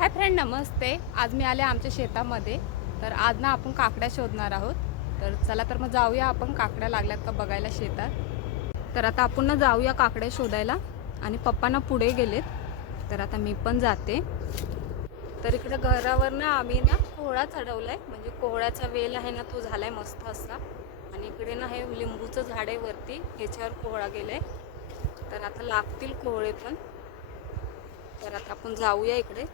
Hi friend नमस्ते. आज मी आले आमच्या शेतामध्ये. तर आज ना आपण काकड्या शोधणार आहोत. तर चला तर मग जाऊया आपण काकड्या लागल्यात का बघायला शेतात. तर आता आपण ना जाऊया काकड्या शोधायला. आणि पप्पांना पुढे गेलेत. तर आता मी पण जाते. तर इकडे घरावर ना आम्ही ना कोहळा चढवलाय. म्हणजे कोहळ्याचा वेल आहे ना तो झालाय मस्त असा. आणि इकडे ना हे लिंबूचं झाड आहे वरती. ह्याच्यावर कोहळा गेलाय. तर आता लागतील कोहळे पण. तर आता आपण जाऊया इकडे.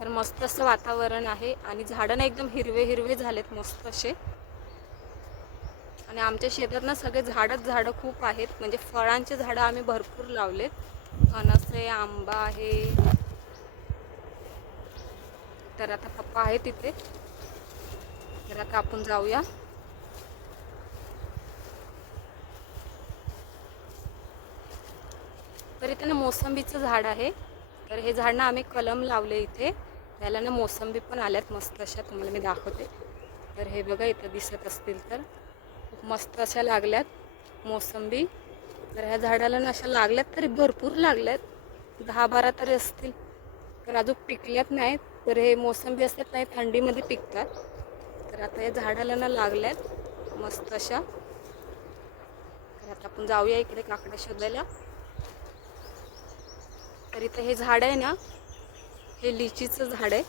तर मस्त असं वातावरण आहे आणि झाडं ना एकदम हिरवे हिरवे झालेत मस्त असे. आणि आमच्या शेतात ना सगळे झाडच झाडं खूप आहेत. म्हणजे फळांचे झाडं आम्ही भरपूर लावलेत. फणस आहे आंबा आहे. तर आता पप्पा आहे तिथे. तर आता आपण जाऊया. तर इथे ना मोसंबीचं झाड आहे. तर हे झाड ना आम्ही कलम लावले इथे. त्याला ना मोसंबी पण आल्यात मस्त अशा तुम्हाला मी दाखवते. तर हे बघा इथं दिसत असतील तर. खूप मस्त अशा लागल्यात मोसंबी. तर ह्या झाडाला ना अशा लागल्यात तरी भरपूर लागल्यात. दहा बारा तरी असतील. तर अजून पिकल्यात नाहीत. तर हे मोसंबी असतात नाही थंडीमध्ये पिकतात. तर आता या झाडाला ना लागल्यात मस्त अशा. तर आता आपण जाऊया इकडे काकड्या शोधायला. तर इथं हे झाड आहे ना हे लिचीचं झाड आहे.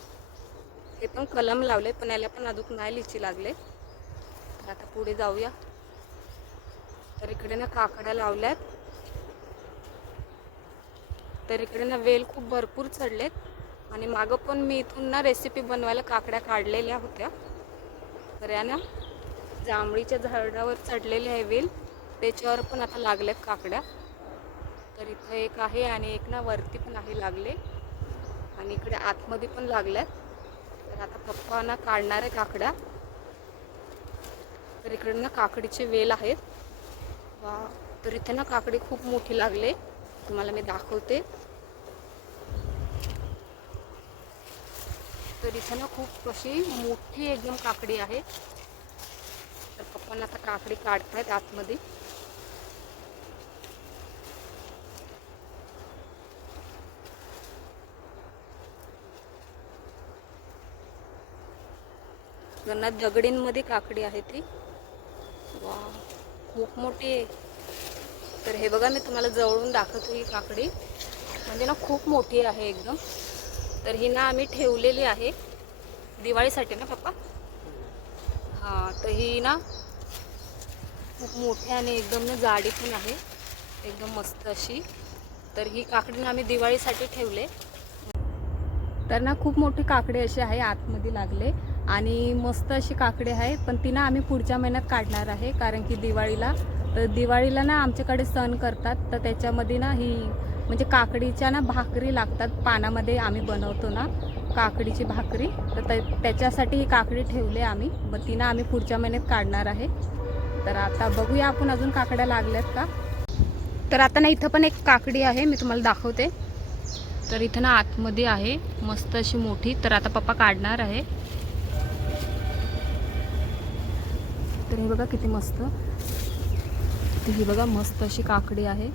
हे पण कलम लावले पण याला पण अजून नाही लिची लागले. तर आता पुढे जाऊया. तर इकडे ना काकड्या लावल्यात. तर इकडे ना वेल खूप भरपूर चढलेत. आणि मागं पण मी इथून ना रेसिपी बनवायला काकड्या काढलेल्या होत्या. तर या ना जांभळीच्या झाडावर चढलेले आहे वेल त्याच्यावर पण आता लागल्यात काकड्या. तर इथं एक आहे आणि एक ना वरती पण आहे लागले. आणि इकडे आतमध्ये पण लागल्यात. तर आता पप्पांना काढणार आहे काकड्या तर इकडे ना काकडीचे वेल आहेत. वा तर इथे ना काकडी खूप मोठी लागले. तुम्हाला मी दाखवते. तर इथे ना खूप अशी मोठी एकदम काकडी आहे. तर पप्पांना आता काकडी काढतायत आतमध्ये. जगन्नाथ दगडींमध्ये काकडी आहे ती. वा खूप मोठी आहे. तर हे बघा मी तुम्हाला जवळून दाखवतो ही काकडी. म्हणजे ना खूप मोठी आहे एकदम. तर ही ना आम्ही ठेवलेली आहे. दिवाळीसाठी ना पप्पा? हां तर ही ना खूप मोठी आणि एकदम ना जाडी पण आहे. एकदम मस्त अशी. तर ही काकडी ना आम्ही दिवाळीसाठी ठेवले. तर ना खूप मोठी काकडी अशी आहे आतमध्ये लागले. आणि मस्त अशी काकडी आहे. पण ती ना आम्ही पुढच्या महिन्यात काढणार आहे कारण की दिवाळीला. तर दिवाळीला ना आमच्याकडे सण करतात तर त्याच्यामध्ये ना ही म्हणजे काकडीच्या ना भाकरी लागतात पानामध्ये आम्ही बनवतो ना काकडीची भाकरी. तर त्याच्यासाठी ही काकडी ठेवली आम्ही. मग ती ना आम्ही पुढच्या महिन्यात काढणार आहे. तर आता बघूया आपण अजून काकड्या लागल्यात का. तर आता ना इथं पण एक काकडी आहे मी तुम्हाला दाखवते. तर इथं ना आतमध्ये आहे मस्त अशी मोठी. तर आता पप्पा काढणार आहे. तर हे बघा किती मस्त. तर ही बघा मस्त अशी काकडी आहे.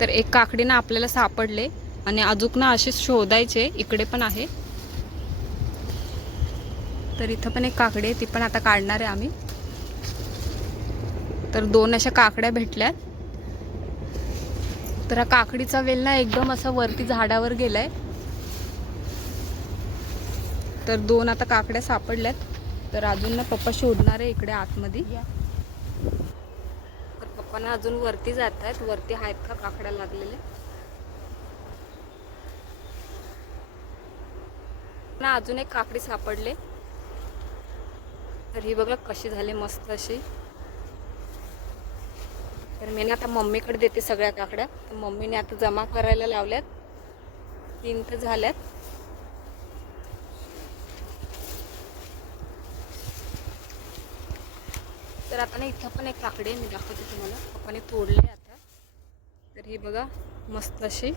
तर एक काकडी ना आपल्याला सापडले आणि अजून ना असे शोधायचे इकडे पण आहे. तर इथं पण एक काकडी आहे ती पण आता काढणार आहे आम्ही. तर दोन अशा काकड्या भेटल्यात. तर हा काकडीचा वेल ना एकदम असा वरती झाडावर गेलाय. तर दोन आता काकड्या सापडल्यात. तर अजून ना पप्पा शोधणार आहे इकडे आतमध्ये. तर पप्पांना अजून वरती जात आहेत वरती आहेत का काकड्या लागलेल्या? ना अजून एक काकडी सापडले. तर ही बघा कशी झाली मस्त अशी. तर मी ना आता मम्मीकडे देते सगळ्या काकड्या. तर मम्मीने आता जमा करायला लावल्यात. तीन तर झाल्यात. तर आता ना इथं पण एक काकडी मी दाखवते तुम्हाला. पप्पाने तोडले आता. तर ही बघा मस्त अशी.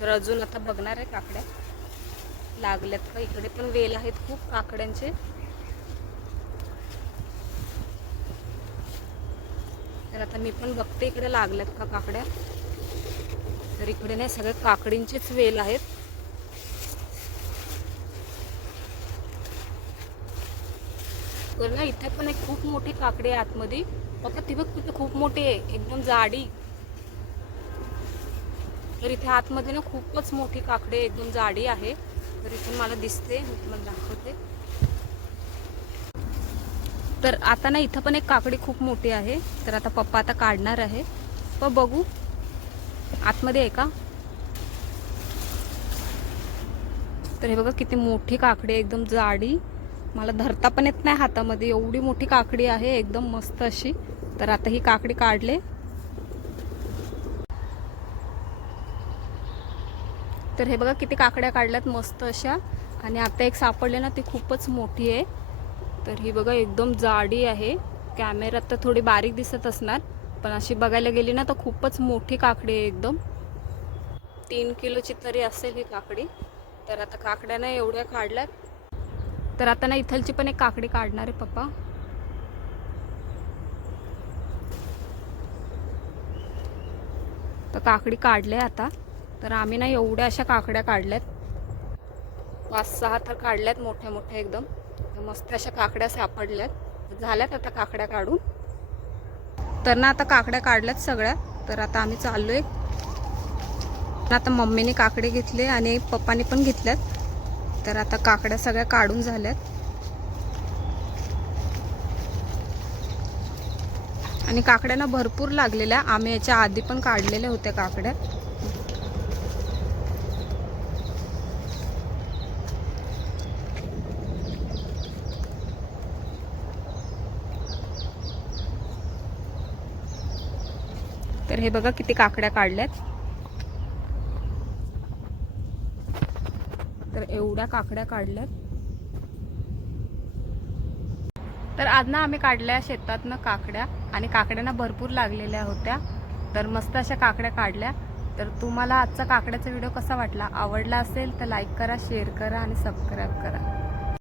तर अजून आता बघणार आहे काकड्या. लागल्यात का? इकडे पण वेल आहेत खूप काकड्यांचे. तर आता मी पण बघते इकडे लागल्यात का काकड्या. तर इकडे नाही सगळे काकडींचेच वेल आहेत. तर ना इथे पण एक खूप मोठी काकडी आहे आतमध्ये. बघा ती बघ तिथे खूप मोठी आहे. एकदम जाडी. तर इथे आतमध्ये ना खूपच मोठी काकडी एकदम जाडी आहे. तर इथून मला दिसते. मी तुम्हाला दाखवते. तर आता ना इथं पण एक काकडी खूप मोठी आहे. तर आता पप्पा आता काढणार आहे. प बघू. आतमध्ये आहे का? तर हे बघा किती मोठी काकडी आहे. एकदम जाडी. मला धरता पण येत नाही हातामध्ये. एवढी मोठी काकडी आहे एकदम मस्त अशी. तर आता ही काकडी काढले. तर हे बघा किती काकड्या काढल्यात मस्त अशा. आणि आता एक सापडले ना ती खूपच मोठी आहे. तर ही बघा एकदम जाडी आहे. कॅमेऱ्यात तर थोडी बारीक दिसत असणार पण अशी बघायला गेली ना तर खूपच मोठी काकडी आहे एकदम. तीन किलोची तरी असेल ही काकडी. तर आता काकड्या ना एवढ्या काढल्यात तर आता ना इथलची पण एक काकडी काढणार आहे पप्पा. तर काकडी काढले आता. तर आम्ही ना एवढ्या अशा काकड्या काढल्यात. पाच सहा तर काढल्यात मोठ्या मोठ्या एकदम. मस्त अशा काकड्या सापडल्यात. झाल्यात आता काकड्या काढून. तर ना आता काकड्या काढल्यात सगळ्या. तर आता आम्ही चाललोय. आता मम्मीने काकडे घेतले आणि पप्पाने पण घेतल्यात. तर आता काकड्या सगळ्या काढून झाल्यात. आणि काकड्यांना भरपूर लागलेल्या आम्ही याच्या आधी पण काढलेल्या होत्या काकड्या. तर हे बघा किती काकड्या काढल्यात. एवढ्या काकड्या काढल्यात. तर आज ना आम्ही काढल्या शेतातनं काकड्या आणि काकड्यांना भरपूर लागलेल्या होत्या. तर मस्त अशा काकड्या काढल्या. तर तुम्हाला आजचा काकड्याचा व्हिडिओ कसा वाटला? आवडला असेल तर लाईक करा शेअर करा आणि सबस्क्राईब करा.